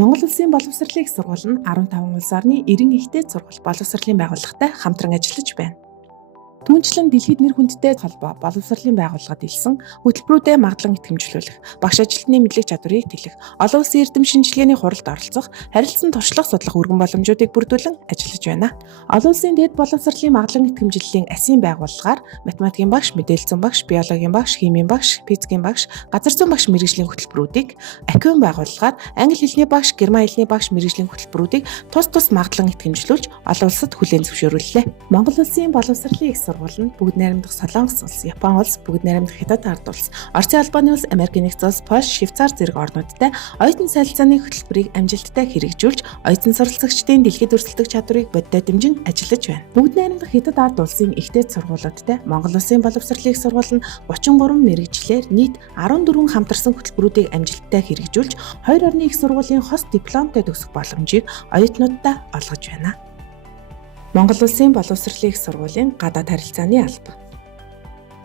Монгол Улсын боловсролын их сургууль нь 15 улс орны 90 ихтэй сургууль боловсролын байгууллагатай хамтран ажиллаж байна. Түүнчлэн дэлхийд нэр хүндтэй холбоо боловсролын байгууллагад илсэн хөтөлбөрүүдэд магадлан итгэмжлүүлэх, багш ажилтны мэдлэг чадварыг тэлэх, олон улсын эрдэм шинжилгээний хуралд оролцох, харилцан туршлага судлах өргөн боломжуудыг бүрдүүлэн ажиллаж байна. Олон улсын дээд боловсролын магадлан итгэмжлэлийн асийн байгууллагаар математикийн багш, мэдээлэл зүйн багш, биологийн багш, химийн багш, физикийн багш, газар зүйн багш мэргэжлийн хөтөлбөрүүдийг, АКИ байгууллагаар англи хэлний багш, герман хэлний багш мэргэжлийн хөтөлбөрүүдийг тус магадлан итгэмжлүүлж олон улсад хүлээн зөвшөөрүүллээ. Монгол Улсын боловсролын их сургууль нь бүгд найрамдах Солонгос улс, Япон улс, бүгд найрамдах Хятад ард улс, Оросын албаны улс, Америкийн нэгдсэн улс, Польш, Швейцар зэрэг орнуудтай оюутан солилцооны хөтөлбөрийг амжилттай хэрэгжүүлж, оюутан суралцагчдын дэлхийд өрсөлдөх чадварыг бодиттой дэмжин ажиллаж байна. Бүгд найрамдах Хятад ард улсын ихтэй сургуулиудтай Монгол Улсын боловсролын их сургууль нь 33 мэргэжлээр нийт 14 хамтарсан хөтөлбөрүүдийг амжилттай хэрэгжүүлж, хоёр орны их сургуулийн хос дипломтой төгсөх боломжийг оюутнуудад олгож байна. Монгол Улсын боловсролын их сургуулийн гадаад харилцааны алба.